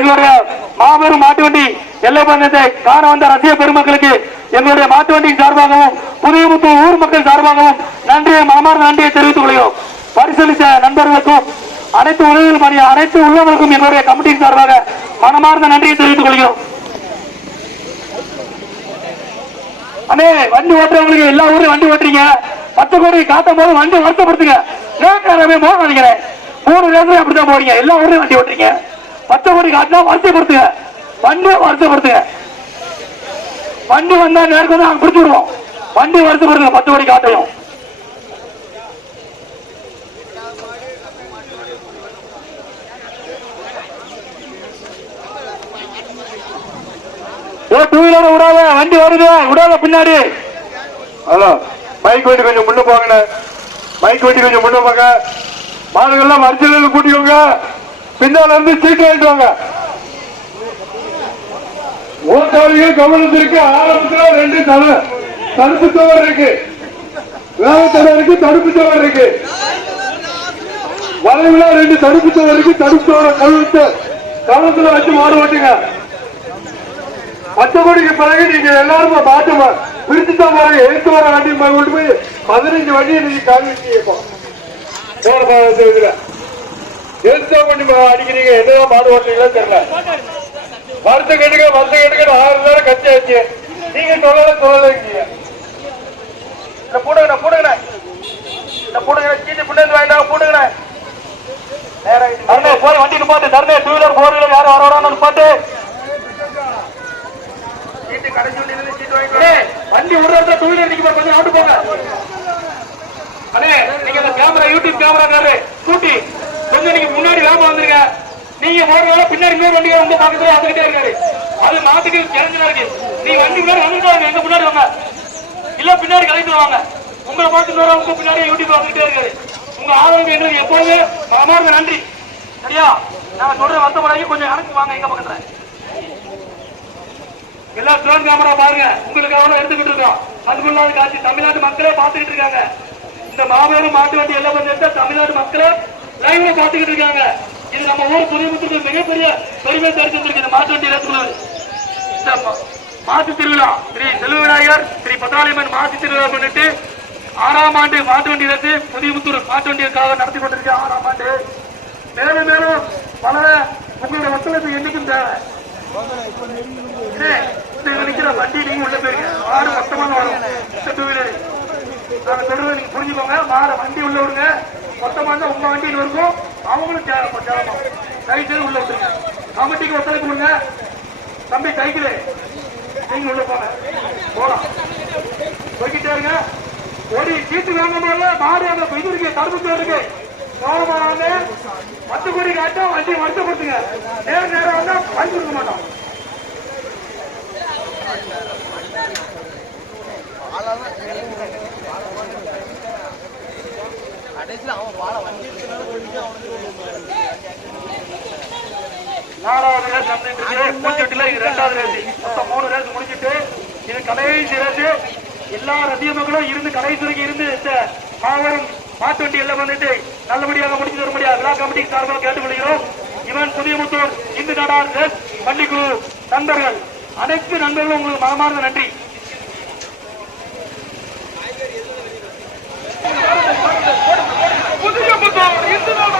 எங்களுடைய மாபெரும் மாட்டு வண்டி எல்லை பந்தயத்தை காண வந்த ரசிக பெருமக்களுக்கு எங்களுடைய மாட்டு வண்டியின் சார்பாகவும் புதியமுத்தூர் ஊர் மக்கள் சார்பாகவும் நன்றியை மனமார்ந்த நன்றியை தெரிவித்துக் கொள்கிறோம். பரிசீலித்த நண்பர்களுக்கும் அனைத்து உதவிகள் பணிய அனைத்து உள்ளவர்களுக்கும் எங்களுடைய கமிட்டியின் சார்பாக மனமார்ந்த நன்றியை தெரிவித்துக் கொள்கிறோம். அண்ணே, வண்டி ஓட்டுறவங்களுக்கு எல்லா ஊரையும் வண்டி ஓட்டுறீங்க, 10 கோடி காட்டும் போது வண்டி வருத்தப்படுத்துங்க. போக நினைக்கிறேன் 3 ரேஸ்ல அப்படித்தான் போறீங்க, எல்லா ஊரையும் வண்டி ஓட்டுறீங்க. 10 கோடி காட்டினா வருத்தப்படுத்துங்க, வண்டியை வருத்தப்படுத்துங்க. வண்டி வந்தா நேருக்கு வந்து நாங்க பிடிச்சு விடுவோம். வண்டி வருத்தப்படுத்துங்க 10 கோடி காட்டையும். டூ வீலர் விடாத, வண்டி வருது விடாத பின்னாடி. ஹலோ, பைக் வண்டி கொஞ்சம் முன்ன போங்க, பைக் வண்டி கொஞ்சம் முன்ன போங்க. மாடுகள்லாம் வரிசையில் கூட்டிக்கோங்க, பின்னால இருந்து சீட்டு வாங்கிட்டு வாங்க. ஓட்டாளிகள் கவனத்திற்கு ஆரம்பத்தில் 2 தடுப்பு தவறு இருக்கு, வேகத்தடை இருக்கு, தடுப்பு தவறு இருக்கு. வளைவுல 2 தடுப்பு தவறு இருக்கு. தடுப்பு தவறை கவனத்துல வச்சு மாடு ஓட்டுங்க. 10 கோடிக்கு பிறகு நீங்க எல்லாரும் பாட்டு பிரிச்சுதான் போறாங்க. எழுத்து வர வண்டி கொண்டு போய் 15 வண்டியை நீங்க காமிச்சு எழுத்தா பண்ணி அடிக்கிறீங்க. என்னதான் மாடு ஓட்டுறீங்களா தெரியல. வருத்த கேட்டுக்க 6 நேரம் கட்சி ஆச்சு. நீங்க சொல்லல பூடுங்க சீட்டு பின்னாடி வாங்கிட்டா பூடுங்க. போற வண்டி நிப்பாட்டு, தரனே 2 வீலர் 4 வீலர் யாரும் வர பாட்டு. வண்டி ஒரு 2 வீலர் நீங்க கொஞ்சம் ஆட்டு போங்க. அண்ணே, நீங்க அந்த கேமரா யூடியூப் கேமரா கூட்டி கொஞ்சம் நீங்க முன்னாடி வேகமா வந்துருங்க. நீங்க போறதால பின்னாடி இன்னொரு வண்டி உங்க பக்கத்துல வந்துகிட்டே இருக்காரு. அது நாட்டுக்கு இறங்குதா இருக்கு. நீ வண்டி முன்னாடி வந்துருக்காங்க, எங்க முன்னாடி வாங்க, இல்ல பின்னாடி கலைந்து வாங்க. உங்களை பார்த்து இன்னொரு உங்க பின்னாடி யூடியூப் வந்துகிட்டே இருக்காரு. உங்க ஆதரவு எங்களுக்கு எப்போது மனமார்ந்த நன்றி. சரியா? நாங்க சொல்ற வருத்தப்படாங்க, கொஞ்சம் அனுப்பி வாங்க எங்க பக்கத்துல. எல்லா ட்ரோன் கேமரா பாருங்க, உங்களுக்கு எவ்வளவு எடுத்துக்கிட்டு இருக்கோம். அதுக்குள்ளாத காட்சி தமிழ்நாட்டு மக்களே பார்த்துக்கிட்டு இருக்காங்க. இந்த மாபெரும் மாட்டு வண்டி எல்லாம் பந்தயத்தை தமிழ்நாட்டு மக்களே லைவ்ல பார்த்துக்கிட்டு இருக்காங்க. இது நம்ம ஊர் புதியமுத்தூருக்கு மிகப்பெரிய பெருமை தெரிஞ்சிருக்கு. இந்த மாட்டு வண்டி மாட்டு திருவிழா ஸ்ரீ செல்வவிநாயகர் ஸ்ரீ பத்ராலியம்மன் மாட்டு திருவிழா பண்ணிட்டு 6ஆம் ஆண்டு மாட்டு வண்டி இருந்து புதியமுத்தூர் மாட்டு வண்டிக்காக நடத்தி கொண்டிருக்க 6ஆம் ஆண்டு. மேலும் மேலும் பல உங்களுடைய ஒத்துழைப்பு என்னைக்கும் தேவை. நிக்கிற வண்டி நீங்க உள்ள போயிருங்க, மாடு மொத்தமாக வரும். 2 வீலர் நாங்க சொல்றது நீங்க புரிஞ்சுக்கோங்க. மாட வண்டி உள்ள விடுங்க, மொத்தமா இருந்தா உங்க வண்டியில் இருக்கும், அவங்களும் தேவை. சைக்கிள் உள்ள விட்டுருங்க, கமிட்டிக்கு ஒத்துழைப்பு கொடுங்க. தம்பி சைக்கிள் நீங்க உள்ள போங்க, போலாம் போய்கிட்டே இருங்க. ஒரு சீட்டு வாங்க போது மாடு அந்த இது இருக்கு, தடுப்பு இருக்கு, கோபமாக 10 கோடி காட்டா வண்டி வருத்தப்படுத்துங்க. நேரம் வந்தா வண்டி கொடுக்க மாட்டோம். நாலாவது ரேஸ் முடிச்சுட்டு இது 2வது ரேஸ். மொத்தம் 3 ரேஸ் முடிச்சுட்டு இது கடைசி ரேஸ். எல்லா ரசிக மக்களும் இருந்து கடைசி வரைக்கும் இருந்து மாபெரும் மாட்டு வண்டி எல்லாம் வந்துட்டு நல்லபடியாக முடிச்சு தர முடியாது விழா கமிட்டி சார்பாக கேட்டுக்கொள்கிறோம். இவன் புதியமுத்தூர் இந்து நாடார் ரேஸ் வண்டிக்குழு நண்பர்கள், அனைத்து நண்பர்களும் உங்களுக்கு மனமார்ந்த நன்றி. புதியமுத்தூர் இந்து நாடார்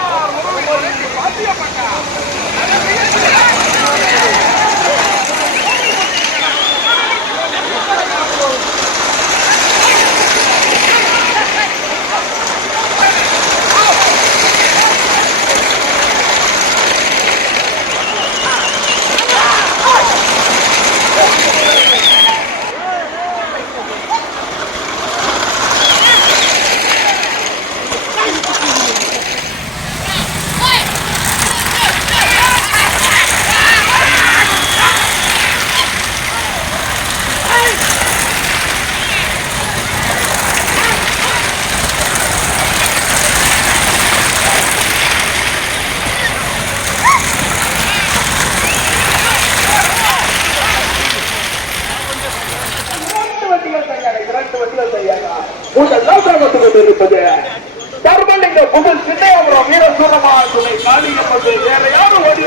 தர்மலிங்க புகழ் சின்னையாபுரம் வீர சூரமா துணை காளியப்பட்டு வேற யாரும் ஓடி